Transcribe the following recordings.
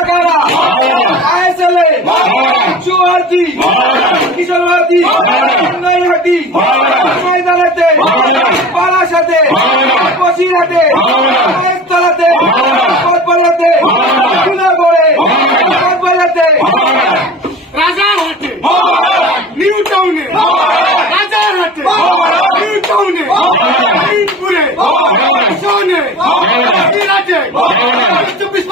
কারা কারা চুয়ার্তি কিশোর নৈহাটি ময়দানেতে বারাসাতে বসিরহাটে মহেশতলাতে কোটবাড়িয়াতে সুনাগড়ে কোটবাড়িয়াতে রাজারহাটে। নিউ টাউনে রাজারহাটে। নিউ টাউনে মিরপুরে শহরে ইরাটে চব্বিশ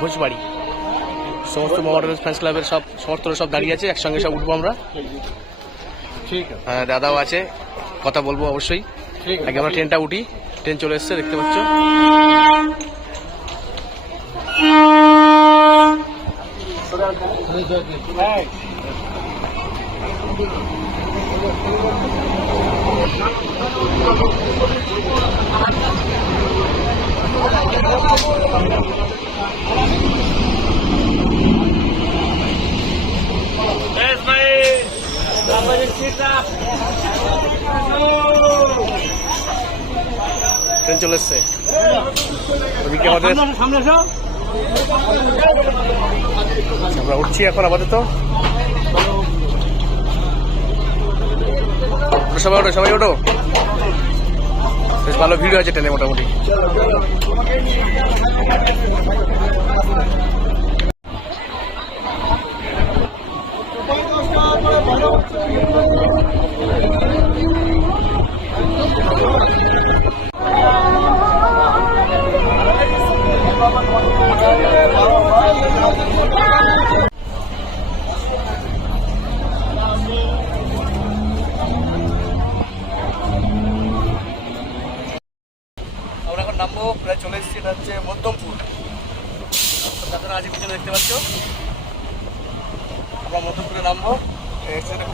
ভোজবাড়ি। সমস্ত মডেল ফ্যান্স ক্লাবের সব সমর্থকরা সব দাঁড়িয়ে আছে একসঙ্গে সব উঠবো আমরা। ঠিক হ্যাঁ, দাদাও আছে কথা বলব অবশ্যই। আগে আমরা ট্রেনটা উঠি ট্রেন চলে এসছে দেখতে পাচ্ছ। ট্রেন চলে এসছে আমাদের আমরা উঠছি এখন আপাতত। সবাই ওঠো সবাই ওঠো। বেশ ভালো ভিড় আছে ট্রেনে মোটামুটি।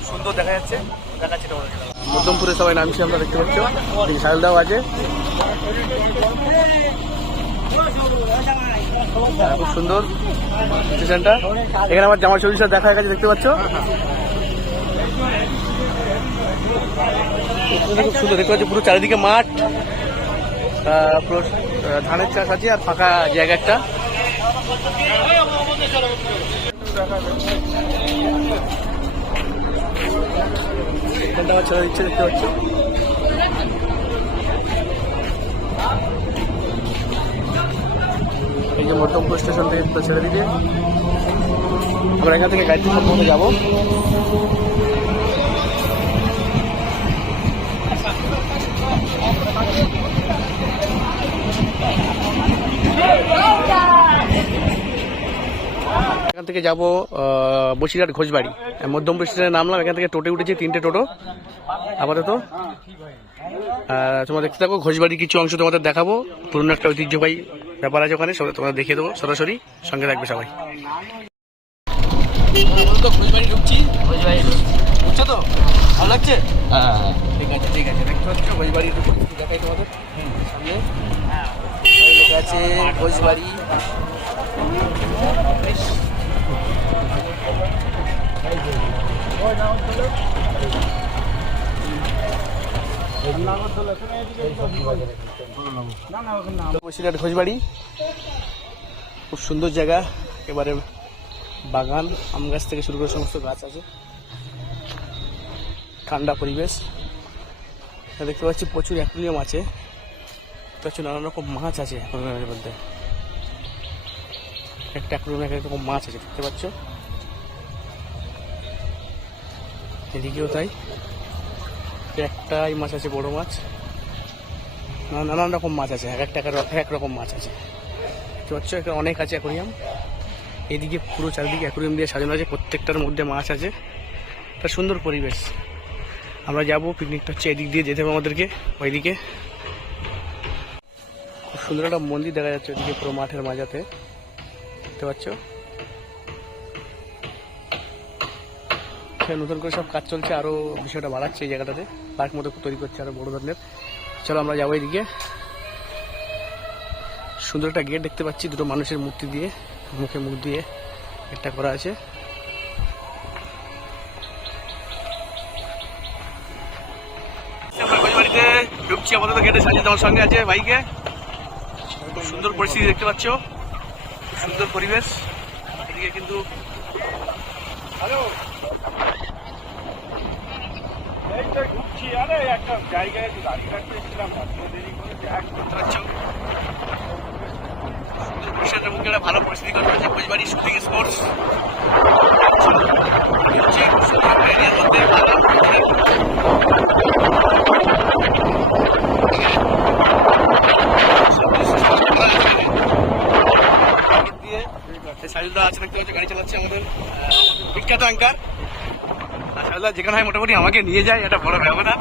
খুব সুন্দর দেখা যাচ্ছে। দেখাচ্ছি মধ্যমপুরে সবাই নামছি আমরা দেখতে পাচ্ছ। সাহেলদাও আছে। হ্যাঁ, খুব সুন্দর। স্টেশনটা এখানে আমার জামা চল্লিশ দেখা গেছে দেখতে পাচ্ছ? খুব সুন্দর দেখতে পাচ্ছ পুরো চারিদিকে মাঠ। পুরো ধানের চাষ আছে আর ফাঁকা জায়গা একটা। এখানটা আবার ছেড়ে দিচ্ছে দেখতে পাচ্ছ। এই যে মধ্যমপুর স্টেশন থেকে তো ছেড়ে দিবে আমরা এখান থেকে গাড়িতে সম্পর্কে যাব। এখান থেকে যাব বসিরহাট ঘোষবাড়ি। মধ্যমপুর স্টেশনে নামলাম এখান থেকে টোটো উঠেছি তিনটে টোটো। আপাতত। তোমরা দেখতে থাকো ঘোষবাড়ির কিছু অংশ তোমাদের দেখাবো। পুরনো একটা ঐতিহ্যবাহী ব্যাপার আছে ওখানে সবাই তোমাদের দেখিয়ে দেবো সরাসরি। সঙ্গে থাকবে সবাই। ঘোষবাড়ি ঢুকছি। ঘোষবাড়ি তো? ভালো লাগছে? ঠিক আছে ঠিক আছে। দেখতে পাচ্ছ ঘোষবাড়ি ঢুকছি দেখাই তোমাদের। সামনে। লেখা আছে ঘোষবাড়ি। বসিরহাট ঘোষবাড়ি। খুব সুন্দর জায়গা এবারে বাগান, আম গাছ থেকে শুরু করে সমস্ত গাছ আছে। ঠান্ডা পরিবেশ। দেখতে পাচ্ছি প্রচুর অ্যাকুরিয়াম আছে। পাচ্ছি নানান রকম মাছ আছে অ্যাকুরিয়ামের মধ্যে। একটা অ্যাকুরিয়ামে এক রকম মাছ আছে, দেখতে পাচ্ছ? এদিকেও তাই। একটাই মাছ আছে, বড় মাছ। নানান রকম মাছ আছে, এক একটা এক রকম মাছ আছে। পাচ্ছ, এখানে অনেক আছে অ্যাকোরিয়াম। এদিকে পুরো চারিদিকে অ্যাকোরিয়াম দিয়ে সাজানো আছে, প্রত্যেকটার মধ্যে মাছ আছে। একটা সুন্দর পরিবেশ। আমরা যাব পিকনিকটা হচ্ছে এদিক দিয়ে যেতে হবে আমাদেরকে, ওইদিকে। খুব সুন্দর একটা মন্দির দেখা যাচ্ছে ওইদিকে পুরো মাঠের মাঝাতে। দেখতে পাচ্ছ? এখানে নতুন করে সব কাজ চলছে, আরও বিষয়টা বাড়াচ্ছে এই জায়গাটাতে। পার্ক মতো তৈরি করছে আরও বড় ধরনের। চলো আমরা যাব এদিকে। সুন্দর একটা গেট দেখতে পাচ্ছি, দুটো মানুষের মূর্তি দিয়ে, মুখে মুখ দিয়ে একটা করা আছে। ঢুকছি আমাদের গেটে সাজিয়ে তোমার সঙ্গে আছে বাইকে। সুন্দর পরিস্থিতি দেখতে পাচ্ছ। সুন্দর পরিবেশ। এদিকে কিন্তু তো ঢুকছি আরে একটা জায়গায় গাড়ি রাখতে এসেছিলাম দেরি করে একটা ভালো পরিস্থিতি করা হয়েছে কোচবাড়ি শুটিং স্পোর্টস। সাজুদা আছে দেখতে পাচ্ছি গাড়ি চালাচ্ছে আমাদের বিখ্যাত অ্যাঙ্কার। সাজুদা যেখানে হয় মোটামুটি আমাকে নিয়ে যায় এটা বড় ব্যবধান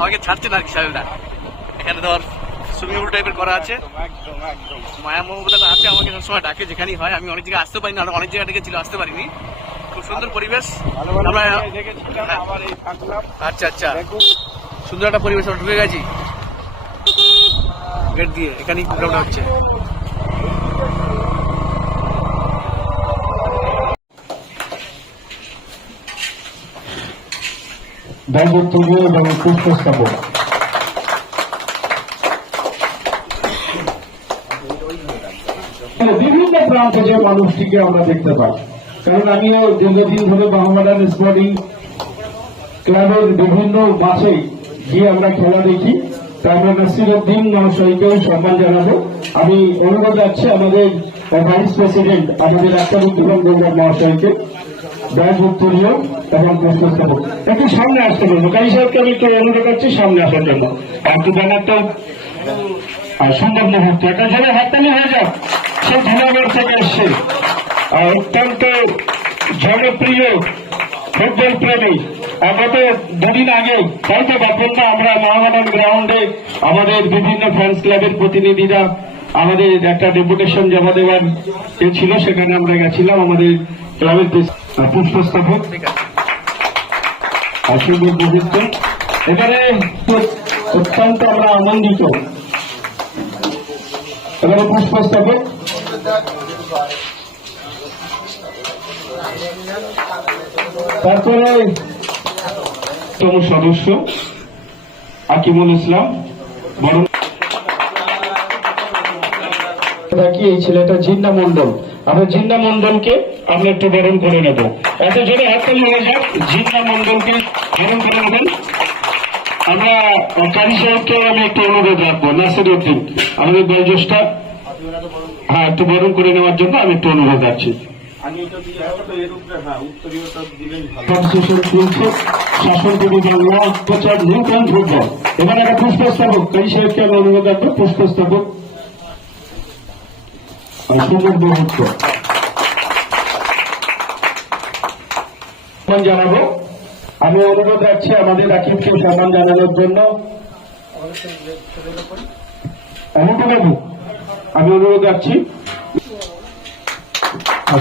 আমাকে ছাড়ছে না আর কি সাজুদা এখানে ধর সুইমিং পুল টাইপের করা আছে। মায়া মহবুদা আছে আমাকে সবসময় ডাকে যেখানেই হয় আমি অনেক জায়গায় আসতে পারিনি আর অনেক জায়গা ডেকেছিল আসতে পারিনি। খুব সুন্দর পরিবেশ। ভালো ভালো আমরা থাকলাম। আচ্ছা আচ্ছা। সুন্দর একটা পরিবেশ আমরা ঢুকে গেছি। গেট দিয়ে এখানেই প্রোগ্রামটা হচ্ছে। দলবদ্ধ এবং পুষ্পস্থাপক বিভিন্ন প্রান্ত যে মানুষটিকে আমরা দেখতে পাই, কারণ আমিও দীর্ঘদিন ধরে মোহামেডান স্পোর্টিং ক্লাবের বিভিন্ন মাসে গিয়ে আমরা খেলা দেখি। তাই আমরা নাসিরুদ্দিন মহাশয়কেও সম্মান জানাব। আমি অনুরোধ যাচ্ছি আমাদের ভাইস প্রেসিডেন্ট আমাদের আক্তারুদ্দোলন গৌরব মহাশয়কে। ব্যাগ উত্তরীয় এবং পুষ্পস্থাপক একটু সামনে আসতে বলব। কাজী সাহেবকে আমি একটু অনুরোধ করছি, সামনে আসার জন্য। একটু ব্যানারটা সুন্দর মুহূর্ত। একটা জনে হাততালি হয়ে যাক, সে ধন্যবাদ থেকে এসছে। অত্যন্ত জনপ্রিয় ফুটবল প্রেমী। আমরা তো দুদিন আগে, হয়তো না আমরা মহামানন গ্রাউন্ডে আমাদের বিভিন্ন ফ্যান্স ক্লাবের প্রতিনিধিরা আমাদের একটা ডেপুটেশন জমা দেওয়ার এ ছিল, সেখানে আমরা গেছিলাম আমাদের ক্লাবের পুষ্পস্থাপক। সুন্দর মুহূর্ত তো- অত্যন্ত আমরা আনন্দিত। এখানে পুষ্পস্থাপক। তারপরে সদস্য, আকিমুল ইসলাম বরং কি এই ছেলেটা জিন্না মন্ডল আমরা জিন্না মন্ডলকে আমরা একটু বরণ করে নেব। এত জোরে হাততালি হয়ে যাক জিন্না মন্ডলকে বরণ করে নেবেন। আমরা কারি সাহেবকে আমি একটু অনুরোধ রাখব। নাসির উদ্দিন আমাদের বয়োজ্যেষ্ঠা। হ্যাঁ একটু বরণ করে নেওয়ার জন্য আমি একটু অনুরোধ রাখছি। হ্যাঁ শাসন কবি বাংলা প্রচার নিউটন ফুটবল এবার একটা পুষ্পস্থাপক কারি সাহেবকে আমি অনুরোধ রাখব পুষ্পস্থাপক আর সুন্দর মুহূর্ত সম্মান জানাব। আমি অনুরোধ রাখছি আমাদের রাকিবকে সম্মান জানানোর জন্য। অমুটু বাবু আমি অনুরোধ রাখছি। আর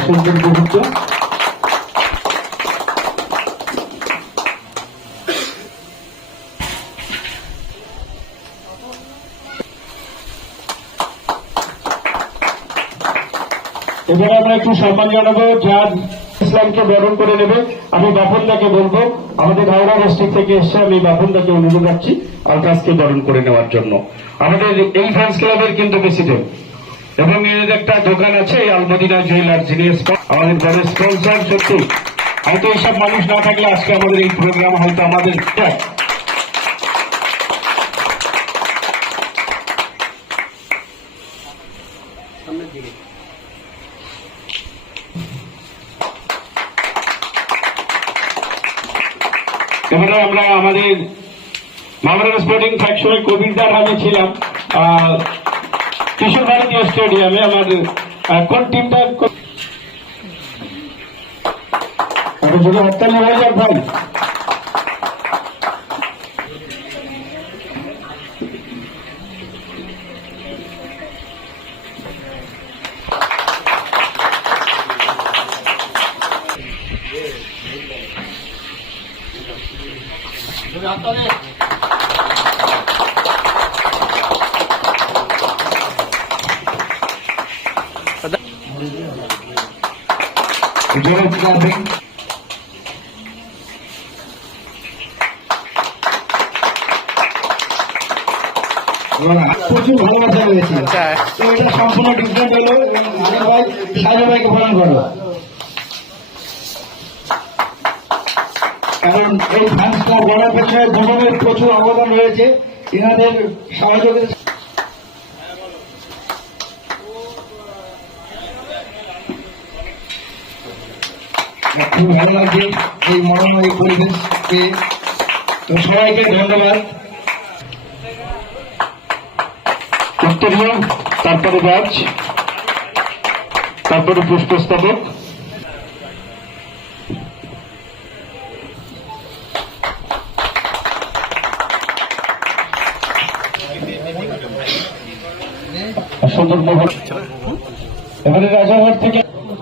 এবারে আমরা একটু সম্মান জানাব, যার ইসলামকে বরণ করে নেবে। আমি বাপনদাকে বলব, আমাদের হাওড়া ডিস্ট্রিক্ট থেকে এসে আমি বাপনদাকে অনুরোধ রাখছি আলকাসকে বরণ করে নেওয়ার জন্য। আমাদের এই ফ্যান্স ক্লাবের কিন্তু প্রেসিডেন্ট এবং এর একটা দোকান আছে আলমদিনা জুয়েলার যিনি আমাদের বড় স্পন্সর সত্যি। হয়তো এইসব মানুষ না থাকলে আজকে আমাদের এই প্রোগ্রাম হয়তো আমাদের এবারে আমরা আমাদের মামলা স্পোর্টিং ফ্যাকশনে কবিরদার আমি ছিলাম। কিশোর ভারতীয় স্টেডিয়ামে আমার কোন টিমটা হরতালি হয়ে যাক ভাই। প্রচুর ভালোবাসা রয়েছে আচ্ছা। তো এটা সম্পূর্ণ ডিফারেন্ট হলো আগের ভাই সাজু ভাইকে প্রদান করো কারণ এই ফ্যান্সটা গড়ার পেছনে দুজনের প্রচুর অবদান রয়েছে। এনাদের সহযোগিতা খুব ভালো লাগছে এই মনোময় পরিবেশকে। তো সবাইকে ধন্যবাদ। উত্তরীয় তারপরে গাছ তারপরে পুষ্পস্তবক এবারে রাজাঘাট থেকে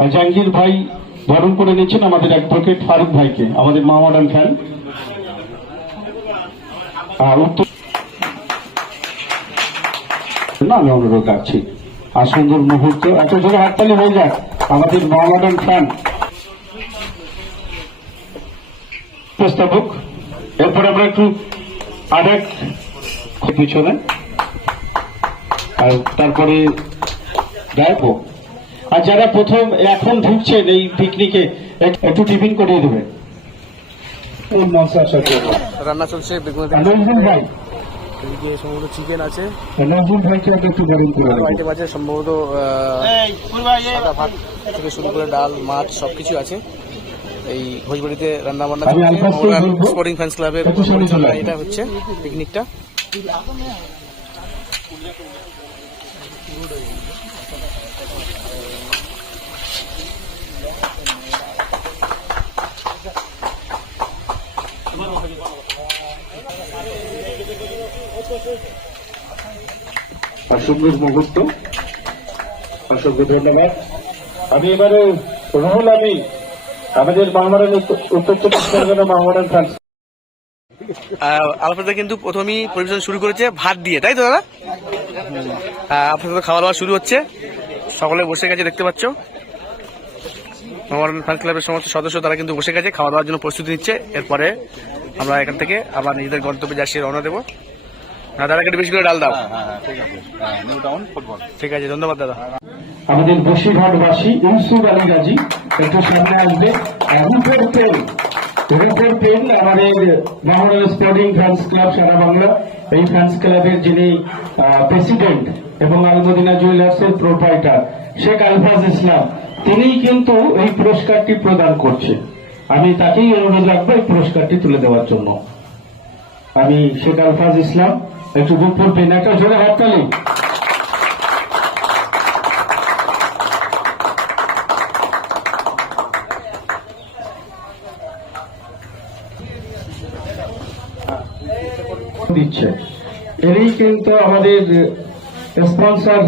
জাহাঙ্গীর ভাই বরণ করে নিচ্ছেন আমাদের অ্যাডভোকেট ফারুক ভাইকে, আমাদের মা ফ্যান আর উত্তর না আমি অনুরোধ রাখছি। আর সুন্দর মুহূর্ত এত জোরে হাততালি হয়ে যাক আমাদের মা মডার্ন ফ্যান প্রস্তাবক এরপর আমরা একটু আরেক পিছনে। আর তারপরে গাইবো আর যারা প্রথম এখন ঢুকছেন এই পিকনিকে একটু টিফিন করিয়ে দেবেন। জন্য। রান্না চলছে ভাই যে সম্ভবত চিকেন আছে। বাড়িতে আছে সম্ভবত সাদা ভাত থেকে শুরু করে ডাল মাছ সব কিছু আছে। এই ভোজবাড়িতে রান্না বান্না আমি আলফাজকে বলব, স্পোর্টিং ফ্যান্স ক্লাবের। এটা হচ্ছে পিকনিকটা অসংখ্য মুহূর্ত। অসংখ্য ধন্যবাদ। আমি এবারে রুহুল আমি আমাদের মাহমারান উত্তর চব্বিশ পরগনা মাহমারান ফ্যান্স আলফাদা কিন্তু প্রথমেই পরিবেশন শুরু করেছে ভাত দিয়ে, তাই তো দাদা? আলফাদা খাওয়া দাওয়া শুরু হচ্ছে। সকলে বসে গেছে, দেখতে পাচ্ছ। আমার ফ্যান ক্লাবের সমস্ত সদস্য, তারা কিন্তু বসে গেছে, খাওয়া দাওয়ার জন্য প্রস্তুতি নিচ্ছে। এরপরে আমরা এখান থেকে আবার নিজেদের গন্তব্যে যাচ্ছি, রওনা দেবো। না দাদাকে বেশি করে ডাল দাও। ঠিক আছে। ধন্যবাদ দাদা। আমাদের বসিরহাটবাসী ইউসুফ আলী গাজী একটু সামনে আসবে। রূপের তেল রূপের তেল আমাদের মহারাজ স্পোর্টিং ফ্যান্স ক্লাব সারা বাংলা। এই ফ্যান্স ক্লাবের যিনি প্রেসিডেন্ট এবং আলমদিনা জুয়েলার্সের প্রোপাইটার শেখ আলফাজ ইসলাম তিনিই কিন্তু এই পুরস্কারটি প্রদান করছে। আমি তাকেই অনুরোধ রাখব এই পুরস্কারটি তুলে দেওয়ার জন্য। আমি শেখ আলফাজ ইসলাম একটু রূপপুর পেন একটা জোরে হাততালি দিচ্ছে। এরই কিন্তু আমাদের স্পন্সর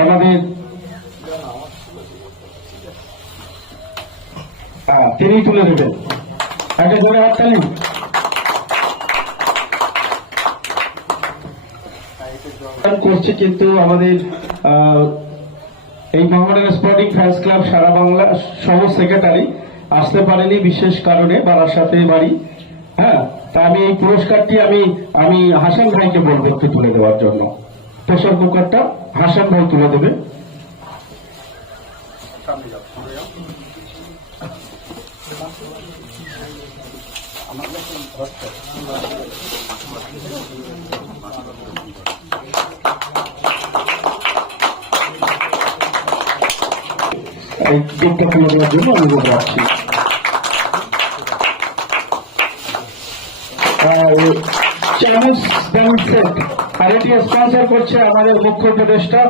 আমাদের তিনি তুলে দেবেন। একটা জোরে হাততালি করছে কিন্তু আমাদের এই মোহামেডান স্পোর্টিং ফ্যান্স ক্লাব সারা বাংলা সহ সেক্রেটারি আসতে পারেনি বিশেষ কারণে বারাসাতে বাড়ি। হ্যাঁ তা আমি এই পুরস্কারটি আমি আমি হাসান ভাইকে বলব একটু তুলে দেওয়ার জন্য। প্রেশার কুকারটা হাসান ভাই তুলে দেবে। এই গেটটা তুলে দেওয়ার জন্য অনুরোধ রাখছি করছে আমাদের মুখ্য উপদেষ্টা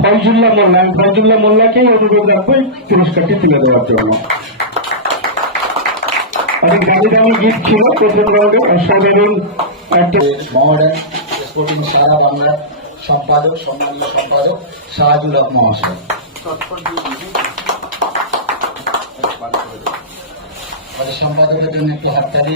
ফয়জুল্লাহ মোল্লা আমি ফয়জুল্লাহ মোল্লাকেই অনুরোধ রাখব এই পুরস্কারটি তুলে দেওয়ার জন্য অনেক দামি দামি গিফট ছিল প্রথম রাউন্ডে অসাধারণ সারা বাংলার সম্পাদক সম্মানীয় সম্পাদক শাহাজুল হক মহাশয় আমাদের সম্পাদকের জন্য একটু হাততালি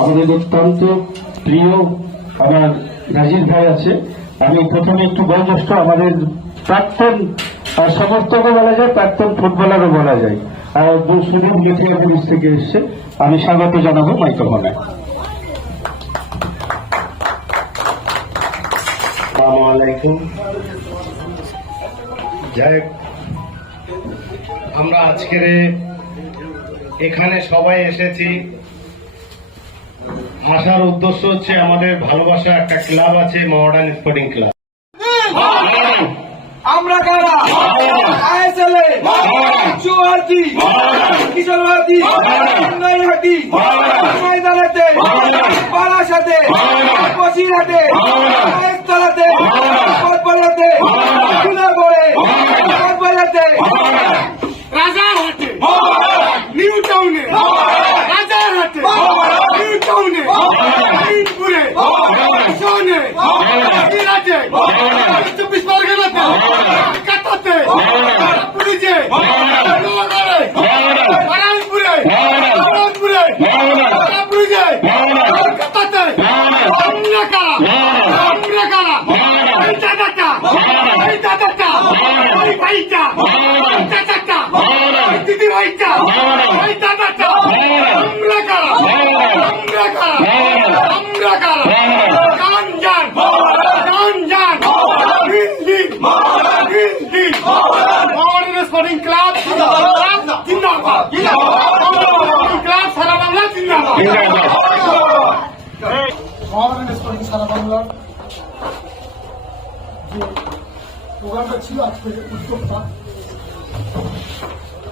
আমাদের অত্যন্ত প্রিয় আমার নাজির ভাই আছে। আমি প্রথমে একটু বয়োজ্যেষ্ঠ আমাদের প্রাক্তন সমর্থকও বলা যায় প্রাক্তন ফুটবলারও বলা যায়। আর সুনীল মেথিয়া পুলিশ থেকে এসছে। আমি স্বাগত জানাব মাইক্রোফোনে। আমরা আজকের এখানে সবাই এসেছি। আসার উদ্দেশ্য হচ্ছে আমাদের ভালোবাসা একটা ক্লাব আছে মডার্ন স্পোর্টিং ক্লাব। আমরা কারা? আইএসএলএ চুয়ার্তি কিশোরবাতি নৈহাটি ময়দানেতে? বারাসাতে? বসিরহাটে রাজারহাটে? নিউ টাউনে? রাজারহাটে? নিউ টাউনে? সোনে চব্বিশ পরগনাতে কলকাতাতে পুলিশে নোয়াখালী বারানপুরে বারানপুরে পুলিশে কলকাতাতে আমরা কারা আমরা কারা এই দাদাটা এই দাদাটা এই ভাইটা এই দাদাটা এই দিদি ভাইটা এই দাদাটা আমরা কারা আমরা কারা আমরা কারা গান যান গান যান Delhi Delhi modern sporting club জিন্দাবাদ ক্লাব সারা বাংলা প্রোগ্রামটা ছিল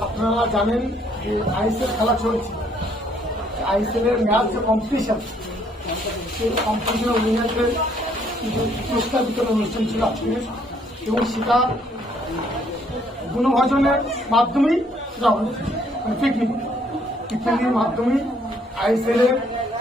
আপনারা জানেন যে আইএসএল খেলা চলছে আইএসএল এর ম্যাচ যে কম্পিটিশন সেই কম্পিটিশন উইনারদের যে পুরস্কার বিতরণ অনুষ্ঠান ছিল আজকে এবং সেটা গুণভাজনের মাধ্যমেই হলো। মানে পিকনিক পিকনিকের মাধ্যমে আইএসএল এর